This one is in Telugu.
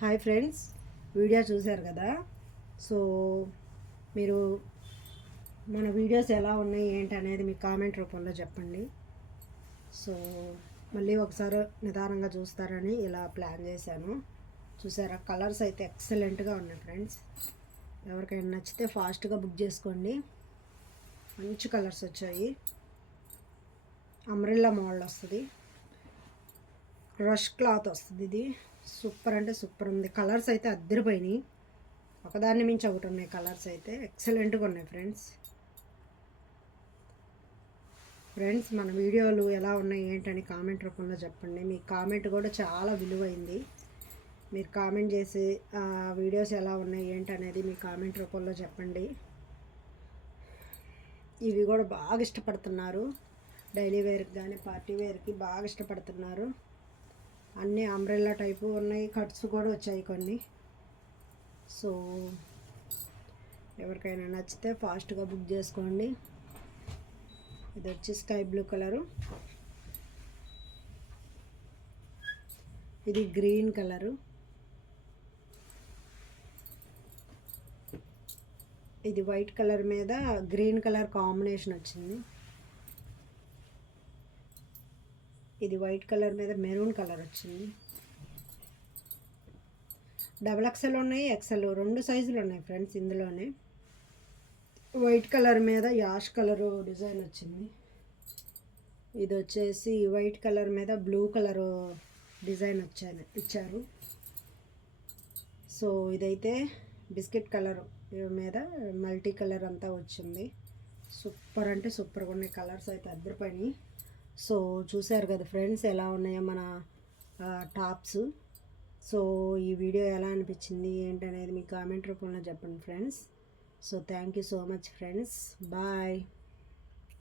హాయ్ ఫ్రెండ్స్, వీడియో చూశారు కదా. సో మీరు మన వీడియోస్ ఎలా ఉన్నాయి ఏంటి అనేది మీ కామెంట్ రూపంలో చెప్పండి. సో మళ్ళీ ఒకసారి నిదానంగా చూస్తారని ఇలా ప్లాన్ చేశాను. చూసారా, కలర్స్ అయితే ఎక్సలెంట్గా ఉన్నాయి ఫ్రెండ్స్. ఎవరికైనా నచ్చితే ఫాస్ట్గా బుక్ చేసుకోండి. మంచి కలర్స్ వచ్చాయి. అంబ్రెల్లా మోడల్ వస్తుంది, రష్ క్లాత్ వస్తుంది. ఇది సూపర్ అంటే సూపర్ ఉంది. కలర్స్ అయితే అద్దరిపోయినాయి, ఒకదాన్ని మించి ఒకటి ఉన్నాయి. కలర్స్ అయితే ఎక్సలెంట్గా ఉన్నాయి ఫ్రెండ్స్ మన వీడియోలు ఎలా ఉన్నాయి ఏంటని కామెంట్ రూపంలో చెప్పండి. మీ కామెంట్ కూడా చాలా విలువైంది. మీరు కామెంట్ చేసి వీడియోస్ ఎలా ఉన్నాయి ఏంటి అనేది మీ కామెంట్ రూపంలో చెప్పండి. ఇవి కూడా బాగా ఇష్టపడుతున్నారు, డైలీ వేర్కి కానీ పార్టీ వేర్కి బాగా ఇష్టపడుతున్నారు. అన్నీ అంబ్రెల్లా టైపు ఉన్నాయి, కట్స్ కూడా వచ్చాయి కొన్ని. సో ఎవరికైనా నచ్చితే ఫాస్ట్గా బుక్ చేసుకోండి. ఇది వచ్చి స్కై బ్లూ కలరు, ఇది గ్రీన్ కలరు, ఇది వైట్ కలర్ మీద గ్రీన్ కలర్ కాంబినేషన్ వచ్చింది. ఇది వైట్ కలర్ మీద మెరూన్ కలర్ వచ్చింది. XXL ఉన్నాయి, XL రెండు సైజులు ఉన్నాయి ఫ్రెండ్స్. ఇందులోనే వైట్ కలర్ మీద యాష్ కలరు డిజైన్ వచ్చింది. ఇది వచ్చేసి వైట్ కలర్ మీద బ్లూ కలరు డిజైన్ ఇచ్చారు. సో ఇదైతే బిస్కెట్ కలర్ మీద మల్టీ కలర్ అంతా వచ్చింది. సూపర్ అంటే సూపర్గా ఉన్నాయి. కలర్స్ అయితే అద్దరిపోయినాయి. సో చూశారు కదా ఫ్రెండ్స్, ఎలా ఉన్నాయో మన టాప్స్. సో ఈ వీడియో ఎలా అనిపించింది ఏంటనేది మీ కామెంట్ రూపంలో చెప్పండి friends. So thank you so much friends, bye.